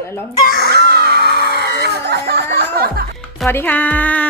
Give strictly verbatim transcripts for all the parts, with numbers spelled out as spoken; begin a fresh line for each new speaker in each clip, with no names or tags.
แล้วร้อง
สวัสดีค่ะ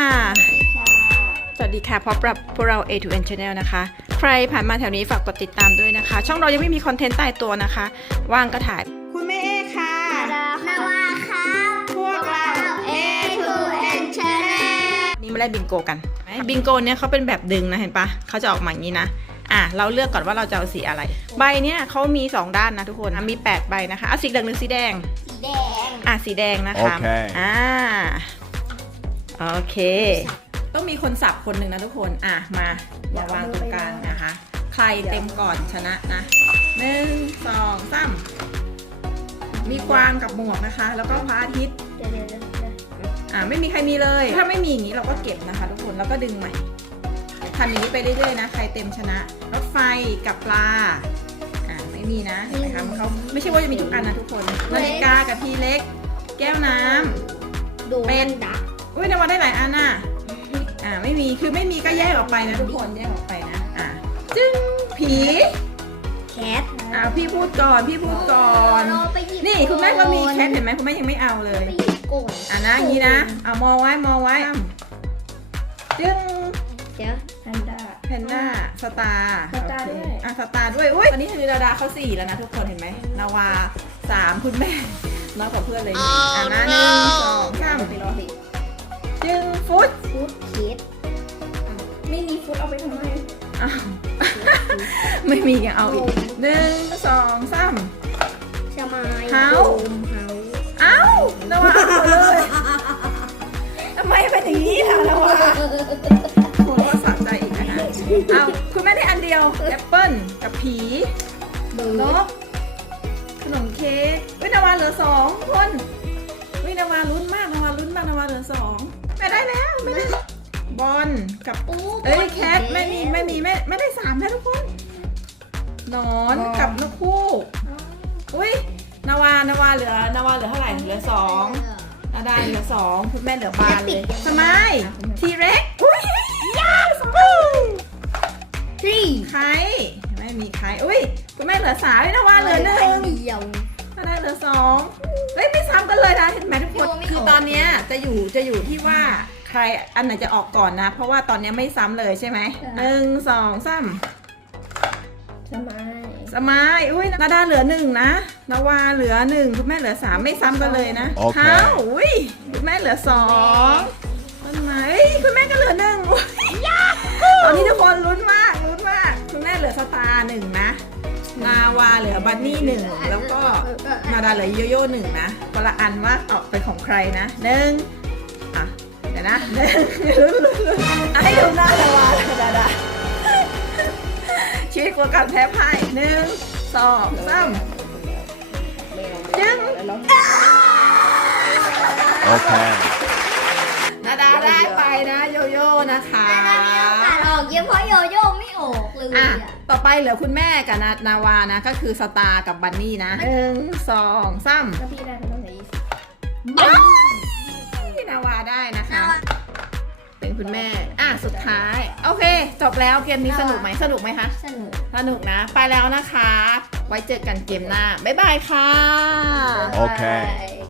สวัสดีค่ะพบกับพวกเรา เอ ทู เอ็น Channel นะคะ ใครผ่านมาแถวนี้ฝากกดติดตามด้วยนะคะ ช่องเรายังไม่มีคอนเทนต์ตายตัวนะคะ ว่างก็ถ่าย คุณแม่เอค่ะ
นาวาครับ
พวกเรา
เอ ทู เอ็น Channel
นี่มาเล่นบิงโกกันบิงโกเนี่ยเขาเป็นแบบดึงนะเห็นปะเขาจะออกมาอย่างนี้นะอ่ะเราเลือกก่อนว่าเราจะเอาสีอะไร ใบเนี่ยเขามีสองด้านนะทุกคนมีแปดใบนะคะเอาสีเหลืองหรือสีแดง
สีแดง
อ่ะสีแดงนะคะ
โอเค
อ่าโอเค ต้องมีคนสับคนหนึ่งนะทุกคนอ่ะมามาวางตรงกลางนะคะ ใครเต็มก่อนชนะนะหนึ่งสองสามมีกวางกับหมวกนะคะ แล้วก็พระอาทิตย์
เดี๋ยวเดี๋ยวเดี๋ยว
อ่าไม่มีใครมีเลย ถ้าไม่มีอย่างนี้เราก็เก็บนะคะ ทุกคนแล้วก็ดึงใหม่ทำอย่างนี้ไปเรื่อยๆนะใครเต็มชนะรถไฟกับปลาอ่าไม่มีนะเห็นไหมคะมันเขาไม่ใช่ว่าจะมีทุกอันนะทุกคนนาฬิกากับทีเล็ก แก้วน้ำ
ดู
เป็น
ดัก
อุ้ยนวันได้หลายอันน่ะอ่าไม่มีคือไม่มีก็แยกออกไปนะทุกคนแยกออกไปนะอ่าจึ้งผี
แคท
อ่าพี่พูดก่อนพี่พูดก่อน
เราไปหยิบ
นี่คุณแม่ก็มีแคทเห็นไหมคุณแม่ยังไม่เอาเลย
ไปหยิบก่อน
อ่านะอย่างนี้นะเอามอไว้มอไว้จึ้ง
เดี๋ยวแพนด้า
แพนด้าสตาร์
สตาร์ด้วย
อ่ะสตาร์ด้วยอุ้ยตอนนี้ธนิดาดาเขาสี่แล้วนะทุกคนเห็นไหมนาวาสามคุณแม่น้อยกว่าเพื่อนเลยนี่อ่ะนะหนึ่งสองสาม
ไปรอสิ
จึ้งฟุต
ฟุตเคสไม่มีฟุตเอาไปทำไม
อ้าวไม่มียังเอาอีกหนึ่งสองสาม
ชะมาย
เฮา
เฮา
เอ้านาวาเอาหมดเลยทำไมเป็นอย่างนี้ล่ะนาวาหัวเราะสะใจอีกนะคะเอาคุณแม่ได้อันเดียวแอปเปิ้ลกับผี
เบอร์
นกขนมเค้กวินาวาเหลือสองคนวินาวาลุ้นมากนาวาลุ้นมากนาวาเหลือสองไม่ได้แล้วไม่ได้บอลกับ
อู้
เอ้ยแคทไม่มีไม่มีไม่ไม่ได้สามนะทุกคนหนอนกับนกคู่อุ้ยนาวานาวาเหลือนาวาเหลือเท่าไหร่เหลือสองนาดาเหลือสองคุณแม่เหลือบานเลยสมัยทีเร็กอุ้ยยาสอง
ทรี
ใครไม่มีใครอุ้ยคุณแม่เหลือสามนาวาเหลือหนึ่ง
เดียว
นาดาเหลือสองเฮ้ยไม่ซ้ำกันเลยนะเห็นไหมทุกคนคือตอนเนี้ยจะอยู่จะอยู่ที่ว่าใครอันไหนจะออกก่อนนะ เพราะว่าตอนนี้ไม่ซ้ำเลยใช่ไหมหนึ่งสองสาม
ชะมาย
สมัยอุ้ยนาดาเหลือหนึ่งนะนาวาเหลือหนึ่งคุณแม่เหลือสามไม่ซ้ำกันเลยนะ
โอเค
เท้าอุ้ยคุณแม่เหลือสองต้นไม้เอ้ยคุณแม่ก็เหลือหนึ่งอุ๊ยตอนนี้ทุกคนลุ้นมากลุ้นมากคุณแม่เหลือสตาร์หนึ่งนะนาวาเหลือบันนี่หนึ่งแล้วก็นาดาเหลือโยโย่หนึ่งนะคนละอันว่าออกเป็นของใครนะหนึ่งอ่ะเดี๋ยวนะหนึ่งลุ้นลุ้นลุ้นอ่ะให้ดูหน้านาวาดาดาชีวิตกลัวการแพ้พ่ายหนึ่งสองสามจึง
Okay.
นาดาได้ไปนะโยโย่นะคะ
ขาดออกเยอะเพราะโยโย่ไม่ออกเลย
อ่ะ
อ่ะ
ต่อไปเหลือคุณแม่กับนานาวานะก็คือสตาร์กับบันนี่นะหนึ่งสองสาม
ถ้าพี่ได้ก็ต้องใส่ยี่สิบ
นาวาได้นะคะ เป็นคุณแม่อ่ะสุดท้ายโอเค จบแล้วเกมนี้สนุกไหมสนุกไหมคะ
สนุก
สนุกนะ ไปแล้วนะคะ ไว้เจอกันเกมหน้าบ๊ายบายค่ะ
โอเค